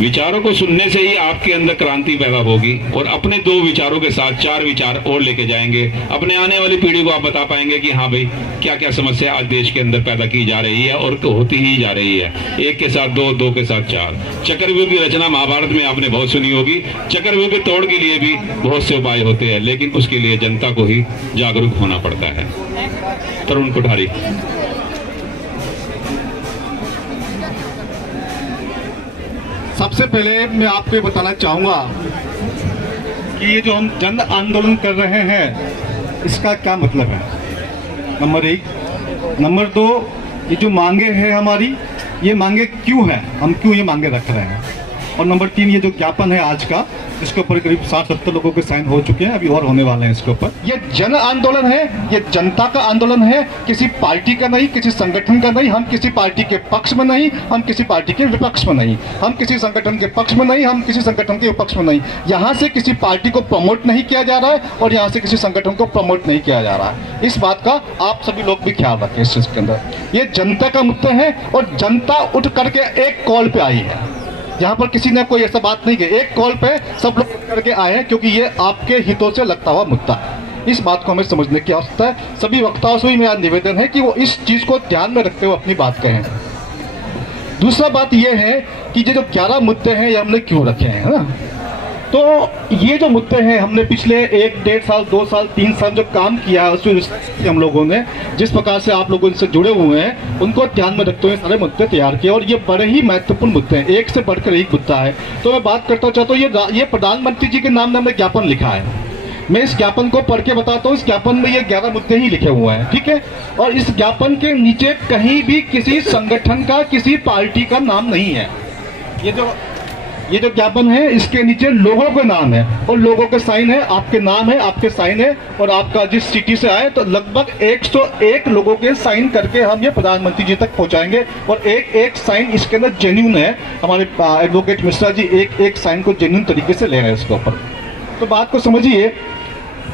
विचारों को सुनने से ही आपके अंदर क्रांति पैदा होगी और अपने 2 विचारों के साथ 4 विचार और लेके जाएंगे। अपने आने वाली पीढ़ी को आप बता पाएंगे कि हाँ भाई क्या क्या समस्या आज देश के अंदर पैदा की जा रही है और होती ही जा रही है। 1 के साथ 2, 2 के साथ 4। चक्रव्यूह की रचना महाभारत में आपने बहुत सुनी होगी। चक्रव्यूह के तोड़ के लिए भी बहुत से उपाय होते हैं, लेकिन उसके लिए जनता को ही जागरूक होना पड़ता है। तरुण कोठारी। सबसे पहले मैं आपको ये बताना चाहूँगा कि ये जो हम जन आंदोलन कर रहे हैं इसका क्या मतलब है, नंबर 1। नंबर 2, ये जो मांगे हैं हमारी, ये मांगे क्यों हैं, हम क्यों ये मांगे रख रहे हैं। और नंबर 3, ये जो ज्ञापन है आज का, इसके ऊपर करीब 60-70 लोगों के साइन हो चुके हैं, अभी और होने वाले हैं इसके ऊपर। ये जन आंदोलन है, ये जनता का आंदोलन है, किसी पार्टी का नहीं, किसी संगठन का नहीं। हम किसी पार्टी के पक्ष में नहीं, हम किसी पार्टी के विपक्ष में नहीं, हम किसी संगठन के पक्ष में नहीं, हम किसी संगठन के विपक्ष में नहीं। यहाँ से किसी पार्टी को प्रमोट नहीं किया जा रहा है और यहाँ से किसी संगठन को प्रमोट नहीं किया जा रहा है। इस बात का आप सभी लोग भी ख्याल रखें। इस चीज़ के अंदर ये जनता का मुद्दा है और जनता उठ करके एक कॉल पे आई है। यहाँ पर किसी ने कोई ऐसा बात नहीं की, एक कॉल पे सब लोग करके आए हैं क्योंकि ये आपके हितों से लगता हुआ मुद्दा है। इस बात को हमें समझने की आवश्यकता है। सभी वक्ताओं से भी मेरा निवेदन है कि वो इस चीज़ को ध्यान में रखते हुए अपनी बात कहें। दूसरा बात ये है कि ये जो 11 मुद्दे हैं ये हमने क्यों रखे हैं, है ना। तो ये जो मुद्दे हैं हमने पिछले 1, 1.5 साल, 2 साल, 3 साल जो काम किया है उसमें हम लोगों ने जिस प्रकार से आप लोगों इनसे जुड़े हुए हैं उनको ध्यान में रखते हुए सारे मुद्दे तैयार किए और ये बड़े ही महत्वपूर्ण मुद्दे हैं, एक से बढ़कर एक मुद्दा है। तो मैं बात करता चाहता हूँ, ये प्रधानमंत्री जी के नाम ने हमने ज्ञापन लिखा है। मैं इस ज्ञापन को पढ़ के बताता हूँ। इस ज्ञापन में ये 11 मुद्दे ही लिखे हुए हैं, ठीक है। और इस ज्ञापन के नीचे कहीं भी किसी संगठन का, किसी पार्टी का नाम नहीं है। ये जो ज्ञापन है इसके नीचे लोगों के नाम है और लोगों के साइन है, आपके नाम है, आपके साइन है और आपका जिस सिटी से आए तो लगभग 101 लोगों के साइन करके हम ये प्रधानमंत्री जी तक पहुंचाएंगे और एक साइन इसके अंदर जेन्युइन है। हमारे एडवोकेट मिश्रा जी एक साइन को जेन्युइन तरीके से ले रहे हैं इसके ऊपर। तो बात को समझिए।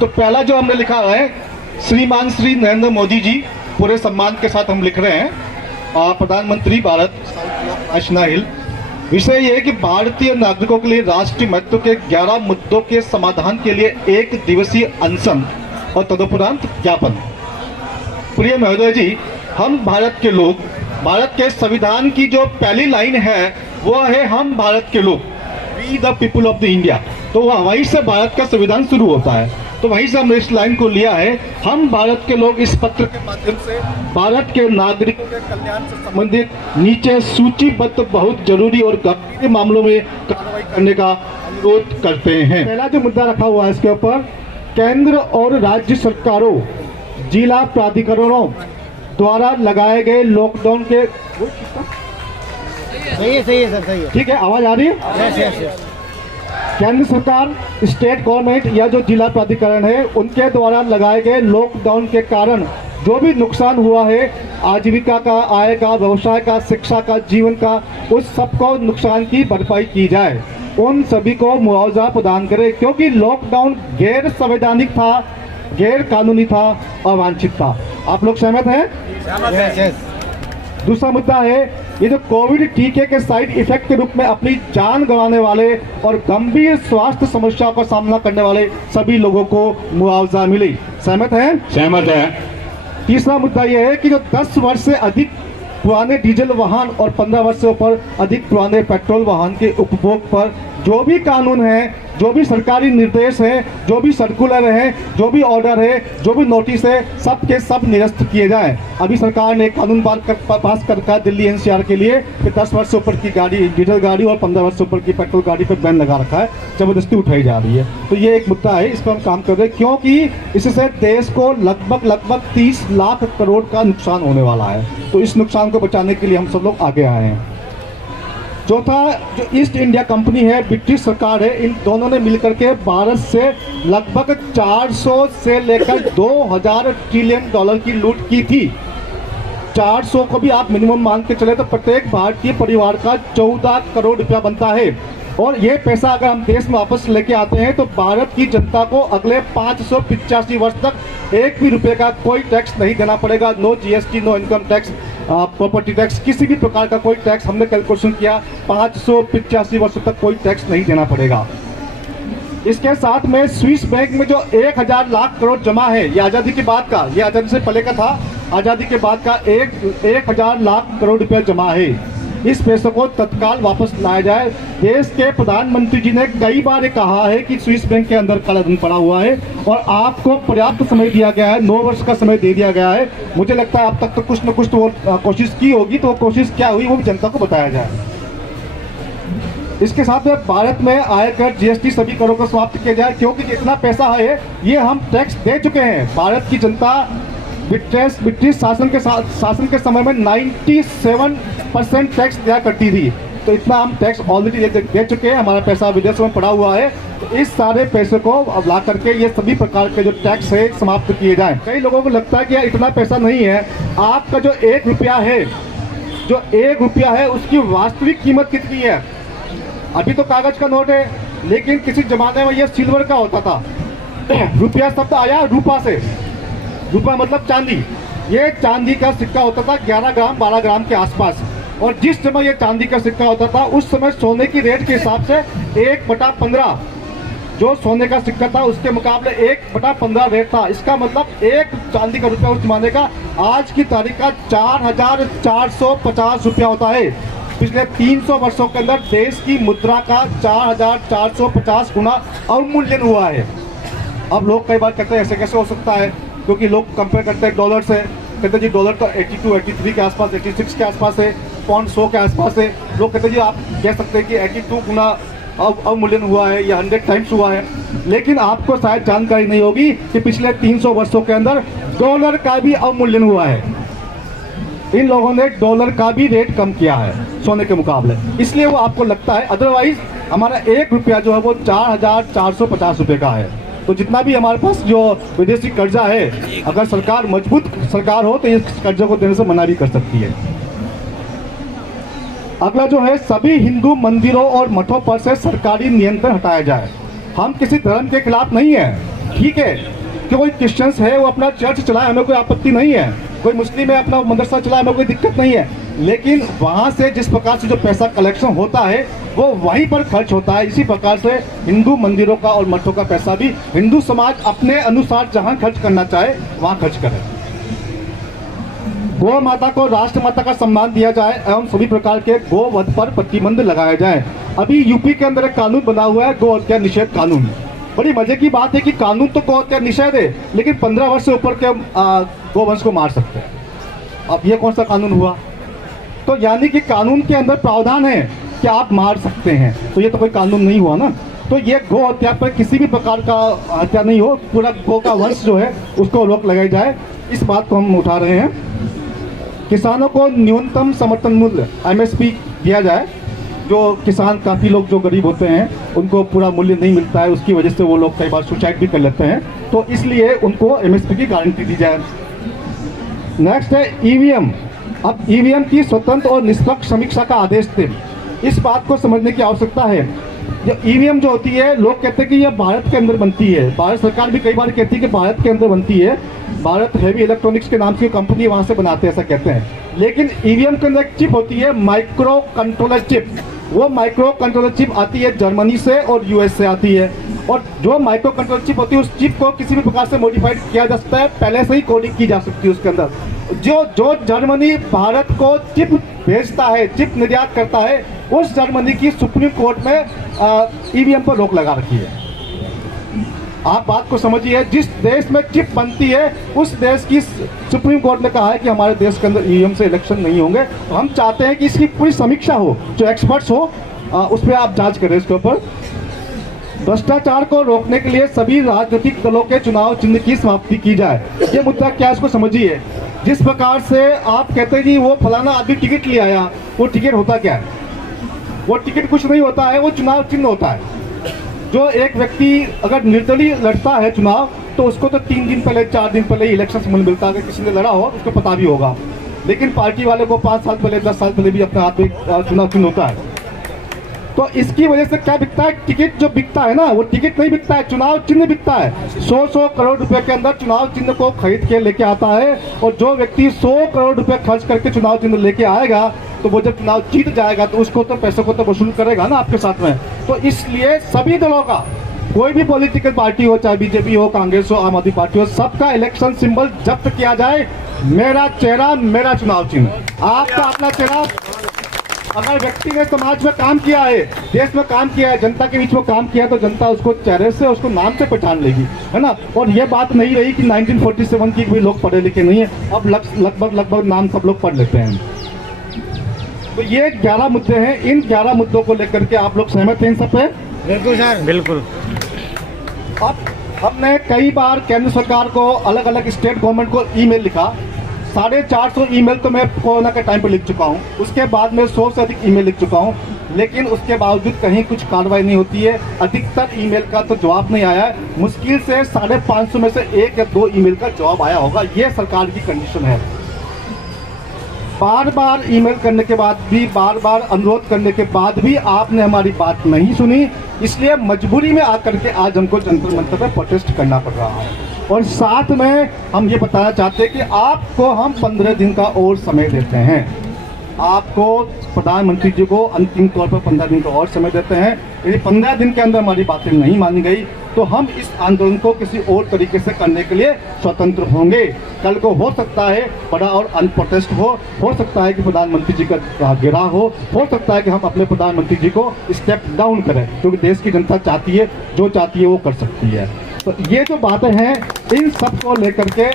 तो पहला जो हमने लिखा है, श्रीमान श्री नरेंद्र मोदी जी, पूरे सम्मान के साथ हम लिख रहे हैं, प्रधानमंत्री भारत नेशनल हिल। विषय यह है कि भारतीय नागरिकों के लिए राष्ट्रीय महत्व के 11 मुद्दों के समाधान के लिए 1 दिवसीय अनशन और तदुपरांत ज्ञापन। प्रिय महोदय जी, हम भारत के लोग, भारत के संविधान की जो पहली लाइन है वो है हम भारत के लोग, we the people of the India. तो वहीं से भारत का संविधान शुरू होता है। तो वहीं से हमने इस लाइन को लिया है, हम भारत के लोग इस पत्र के माध्यम से भारत के नागरिकों के कल्याण से संबंधित नीचे सूचीबद्ध बहुत जरूरी और गंभीर मामलों में कार्रवाई करने का अनुरोध करते हैं। पहला जो मुद्दा रखा हुआ है इसके ऊपर, केंद्र और राज्य सरकारों, जिला प्राधिकरणों द्वारा लगाए गए लॉकडाउन के सही है सर, सही है, ठीक है, आवाज आ रही है। केंद्र सरकार, स्टेट गवर्नमेंट या जो जिला प्राधिकरण है उनके द्वारा लगाए गए लॉकडाउन के कारण जो भी नुकसान हुआ है, आजीविका का, आय का, व्यवसाय का, शिक्षा का, जीवन का, उस सबको नुकसान की भरपाई की जाए, उन सभी को मुआवजा प्रदान करे, क्योंकि लॉकडाउन गैर संवैधानिक था, गैर कानूनी था, अवांछित था। आप लोग सहमत हैं? दूसरा मुद्दा है, ये जो कोविड टीके के साइड इफेक्ट के रूप में अपनी जान गंवाने वाले और गंभीर स्वास्थ्य समस्याओं का सामना करने वाले सभी लोगों को मुआवजा मिले। सहमत हैं? सहमत है। तीसरा मुद्दा यह है कि जो 10 वर्ष से अधिक पुराने डीजल वाहन और 15 वर्ष से ऊपर अधिक पुराने पेट्रोल वाहन के उपभोग पर जो भी कानून है, जो भी सरकारी निर्देश है, जो भी सर्कुलर है, जो भी ऑर्डर है, जो भी नोटिस है, सब के सब निरस्त किए जाएं। अभी सरकार ने एक कानून पास कर रखा दिल्ली एनसीआर के लिए कि 10 वर्ष से ऊपर की गाड़ी, डीजल गाड़ी और 15 वर्ष से ऊपर की पेट्रोल गाड़ी पर बैन लगा रखा है, जबरदस्ती उठाई जा रही है। तो ये एक मुद्दा है, इस पर हम काम कर रहे हैं, क्योंकि इससे देश को लगभग 30 लाख करोड़ का नुकसान होने वाला है। तो इस नुकसान को बचाने के लिए हम सब लोग आगे आए हैं। चौथा, जो ईस्ट इंडिया कंपनी है, ब्रिटिश सरकार है, इन दोनों ने मिलकर के भारत से लगभग 400 से लेकर 2000 ट्रिलियन डॉलर की लूट की थी। 400 को भी आप मिनिमम मान के चले तो प्रत्येक भारतीय परिवार का 14 करोड़ रुपया बनता है। और ये पैसा अगर हम देश में वापस लेके आते हैं तो भारत की जनता को अगले 585 वर्ष तक 1 भी रुपये का कोई टैक्स नहीं देना पड़ेगा। No GST, no income tax. Property tax, किसी भी प्रकार का कोई टैक्स हमने कैलकुलेशन किया 585 वर्षों तक कोई टैक्स नहीं देना पड़ेगा। इसके साथ में स्विस बैंक में जो 1000 लाख करोड़ जमा है, ये आज़ादी के बाद का, ये आज़ादी से पहले का था, आज़ादी के बाद का 1000 लाख करोड़ रुपया जमा है। इस पैसों को तत्काल वापस लाया जाए। देश के प्रधानमंत्री जी ने कई बार ये कहा है कि स्विस बैंक के अंदर काला धन पड़ा हुआ है और आपको पर्याप्त समय दिया गया है, 9 वर्ष का समय दे दिया गया है। मुझे लगता है अब तक तो कुछ न कुछ तो वो कोशिश की होगी, तो वो कोशिश क्या हुई वो भी जनता को बताया जाए। इसके साथ में भारत में आयकर, जीएसटी सभी करों को समाप्त किया जाए, क्योंकि जितना पैसा है ये हम टैक्स दे चुके हैं। भारत की जनता ब्रिटिश शासन के समय में 97% टैक्स दिया करती थी, तो इतना हम टैक्स ऑलरेडी दे चुके हैं। हमारा पैसा विदेशों में पड़ा हुआ है, तो इस सारे पैसे को अब ला करके ये सभी प्रकार के जो टैक्स है समाप्त किए जाएं। कई लोगों को लगता है कि यार इतना पैसा नहीं है। आपका जो 1 रुपया है, जो 1 रुपया है उसकी वास्तविक कीमत कितनी है? अभी तो कागज का नोट है, लेकिन किसी जमाने में ये सिल्वर का होता था। रुपया शब्द आया रूपा से, रूपा मतलब चांदी। ये चांदी का सिक्का होता था 11 ग्राम 12 ग्राम के आसपास, और जिस समय ये चांदी का सिक्का होता था उस समय सोने की रेट के हिसाब से 1/15 जो सोने का सिक्का था उसके मुकाबले 1/15 रेट था। इसका मतलब एक चांदी का रुपया उस जमाने का आज की तारीख का 4450 रुपया होता है। पिछले 300 वर्षों के अंदर देश की मुद्रा का 4450 गुना अवमूल्यन हुआ है। अब लोग कई बार कहते हैं ऐसे कैसे हो सकता है, क्योंकि लोग कंपेयर करते हैं डॉलर से, कहते हैं जी डॉलर तो 82, 83 के आसपास, 86 के आसपास है, पौंड 100 के आसपास है। लोग कहते हैं जी आप कह सकते हैं कि 82 गुना अवमूल्यन हुआ है या 100 टाइम्स हुआ है, लेकिन आपको शायद जानकारी नहीं होगी कि पिछले 300 वर्षों के अंदर डॉलर का भी अवमूल्यन हुआ है। इन लोगों ने डॉलर का भी रेट कम किया है सोने के मुकाबले, इसलिए वो आपको लगता है। अदरवाइज हमारा 1 रुपया जो है वो 4450 रुपये का है। तो जितना भी हमारे पास जो विदेशी कर्जा है, अगर सरकार मजबूत सरकार हो तो इस कर्जे को देने से मना भी कर सकती है। अगला जो है, सभी हिंदू मंदिरों और मठों पर से सरकारी नियंत्रण हटाया जाए। हम किसी धर्म के खिलाफ नहीं है, ठीक है, कि कोई क्रिश्चियंस है वो अपना चर्च चलाए, हमें कोई आपत्ति नहीं है। कोई मुस्लिम है अपना मदरसा चलाए, हमें कोई दिक्कत नहीं है। लेकिन वहाँ से जिस प्रकार से जो पैसा कलेक्शन होता है वो वहीं पर खर्च होता है। इसी प्रकार से हिंदू मंदिरों का और मठों का पैसा भी हिंदू समाज अपने अनुसार जहाँ खर्च करना चाहे वहाँ खर्च करे। गौ माता को राष्ट्र माता का सम्मान दिया जाए एवं सभी प्रकार के गोवध पर प्रतिबंध लगाया जाए। अभी यूपी के अंदर एक कानून बना हुआ है, गौ हत्या निषेध कानून। बड़ी मजे की बात है कि कानून तो गौ हत्या निषेध है, लेकिन 15 वर्ष से ऊपर के गोवंश को मार सकते हैं। अब ये कौन सा कानून हुआ? तो यानी कि कानून के अंदर प्रावधान है कि आप मार सकते हैं, तो ये तो कोई कानून नहीं हुआ ना। तो ये गौ हत्या पर किसी भी प्रकार का हत्या नहीं हो, पूरा गौ का वंश जो है उसको रोक लगाई जाए, इस बात को हम उठा रहे हैं। किसानों को न्यूनतम समर्थन मूल्य MSP दिया जाए। जो किसान, काफ़ी लोग जो गरीब होते हैं उनको पूरा मूल्य नहीं मिलता है, उसकी वजह से वो लोग कई बार सुसाइड भी कर लेते हैं, तो इसलिए उनको MSP की गारंटी दी जाए। नेक्स्ट है EVM। अब EVM की स्वतंत्र और निष्पक्ष समीक्षा का आदेश दें। इस बात को समझने की आवश्यकता है। जो EVM जो होती है, लोग कहते हैं कि यह भारत के अंदर बनती है, भारत सरकार भी कई बार कहती है कि भारत के अंदर बनती है, भारत हेवी इलेक्ट्रॉनिक्स के नाम की कंपनी वहाँ से बनाते हैं, ऐसा कहते हैं। लेकिन EVM के अंदर एक चिप होती है, माइक्रो कंट्रोलर चिप। वो माइक्रो कंट्रोलर चिप आती है जर्मनी से और US से आती है, और जो माइक्रो कंट्रोलर चिप होती है उस चिप को किसी भी प्रकार से मॉडिफाइड किया जा सकता है, पहले से ही कोडिंग की जा सकती है उसके अंदर। जो जर्मनी भारत को चिप भेजता है, चिप निर्यात करता है, उस जर्मनी की सुप्रीम कोर्ट में EVM पर रोक लगा रखी है। आप बात को समझिए, जिस देश में चिप बनती है उस देश की सुप्रीम कोर्ट ने कहा है कि हमारे देश के अंदर EVM से इलेक्शन नहीं होंगे। तो हम चाहते हैं कि इसकी पूरी समीक्षा हो, जो एक्सपर्ट्स हो उस पर आप जांच करें इसके ऊपर। भ्रष्टाचार को रोकने के लिए सभी राजनीतिक दलों के चुनाव चिन्ह की समाप्ति की जाए। ये मुद्दा क्या है इसको समझिए। जिस प्रकार से आप कहते हैं कि वो फलाना आदमी टिकट ले आया, वो टिकट होता क्या है? वो टिकट कुछ नहीं होता है, वो चुनाव चिन्ह होता है। जो एक व्यक्ति अगर निर्दलीय लड़ता है चुनाव, तो उसको तो 3 दिन पहले 4 दिन पहले इलेक्शन से मिलता है। अगर किसी ने लड़ा हो उसको पता भी होगा, लेकिन पार्टी वाले को 5 साल पहले 10 साल पहले भी अपने हाथ में चुनाव चिन्ह होता है। तो इसकी वजह से क्या बिकता है, टिकट जो बिकता है ना, वो टिकट नहीं बिकता है, चुनाव चिन्ह बिकता है। 100 करोड़ रुपए के अंदर चुनाव चिन्ह को खरीद के लेके आता है, और जो व्यक्ति 100 करोड़ रुपए खर्च करके चुनाव चिन्ह लेके आएगा, तो वो जब चुनाव जीत जाएगा तो उसको तो पैसों को तो वसूल करेगा ना आपके साथ में। तो इसलिए सभी दलों का, कोई भी पॉलिटिकल पार्टी हो, चाहे बीजेपी हो, कांग्रेस हो, आम आदमी पार्टी हो, सबका इलेक्शन सिंबल जब्त किया जाए। मेरा चेहरा मेरा चुनाव चिन्ह, आपका अपना चेहरा। अगर व्यक्ति ने समाज में काम किया है, देश में काम किया है, जनता के बीच में काम किया है, तो जनता उसको चेहरे से, उसको नाम से पहचान लेगी, है ना। और ये बात नहीं रही कि 1947 की भी लोग पढ़े लिखे नहीं है, अब लगभग नाम सब लोग पढ़ लेते हैं। तो ये 11 मुद्दे हैं, इन 11 मुद्दों को लेकर के आप लोग सहमत हैं इन सब पे? बिल्कुल सर, बिल्कुल। अब हमने कई बार केंद्र सरकार को, अलग अलग स्टेट गवर्नमेंट को ईमेल लिखा। 450 ईमेल तो मैं कोरोना के टाइम पे लिख चुका हूँ, उसके बाद में 100 से अधिक ईमेल लिख चुका हूँ, लेकिन उसके बावजूद कहीं कुछ कार्रवाई नहीं होती है। अधिकतर ईमेल का तो जवाब नहीं आया है, मुश्किल से 550 में से 1 या 2 ईमेल का जवाब आया होगा। ये सरकार की कंडीशन है। बार बार ईमेल करने के बाद भी, बार बार अनुरोध करने के बाद भी आपने हमारी बात नहीं सुनी, इसलिए मजबूरी में आकर के आज हमको जंतर मंतर पे प्रोटेस्ट करना पड़ रहा है। और साथ में हम ये बताना चाहते हैं कि आपको हम 15 दिन का और समय देते हैं। आपको प्रधानमंत्री जी को अंतिम तौर पर 15 दिन का और समय देते हैं। यदि 15 दिन के अंदर हमारी बातें नहीं मानी गई तो हम इस आंदोलन को किसी और तरीके से करने के लिए स्वतंत्र होंगे। कल को हो सकता है बड़ा और अनप्रोटेस्ट हो सकता है कि प्रधानमंत्री जी का गिरा हो सकता है कि हम अपने प्रधानमंत्री जी को स्टेप डाउन करें, क्योंकि देश की जनता चाहती है, जो चाहती है वो कर सकती है। तो ये जो बातें हैं, इन सब को लेकर के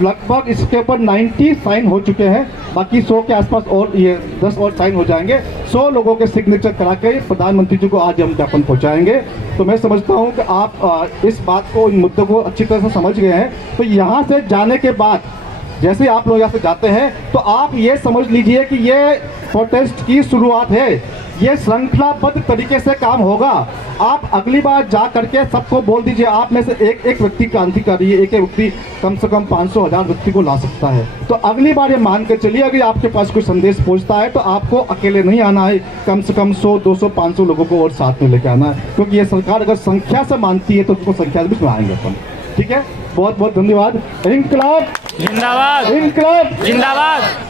लगभग इसके ऊपर 90 साइन हो चुके हैं, बाकी 100 के आसपास और ये 10 और साइन हो जाएंगे। 100 लोगों के सिग्नेचर करा के प्रधानमंत्री जी को आज हम ज्ञापन पहुंचाएंगे। तो मैं समझता हूं कि आप इस बात को, इन मुद्दों को अच्छी तरह से समझ गए हैं। तो यहाँ से जाने के बाद, जैसे आप लोग यहाँ से जाते हैं, तो आप ये समझ लीजिए कि ये प्रोटेस्ट की शुरुआत है, ये श्रृंखलाबद्ध तरीके से काम होगा। आप अगली बार जा करके सबको बोल दीजिए, आप में से एक व्यक्ति क्रांतिकारी है, एक व्यक्ति कम से कम 500-1000 व्यक्ति को ला सकता है। तो अगली बार ये मान के चलिए, अगर आपके पास कोई संदेश पहुंचता है तो आपको अकेले नहीं आना है, कम से कम 100, 200, 500 लोगों को और साथ में लेके आना है, क्योंकि ये सरकार अगर संख्या से मानती है तो उसको संख्या से भी सुनाएंगे अपन। ठीक है, बहुत बहुत धन्यवाद। इंकलाब जिंदाबाद, इंकलाब जिंदाबाद।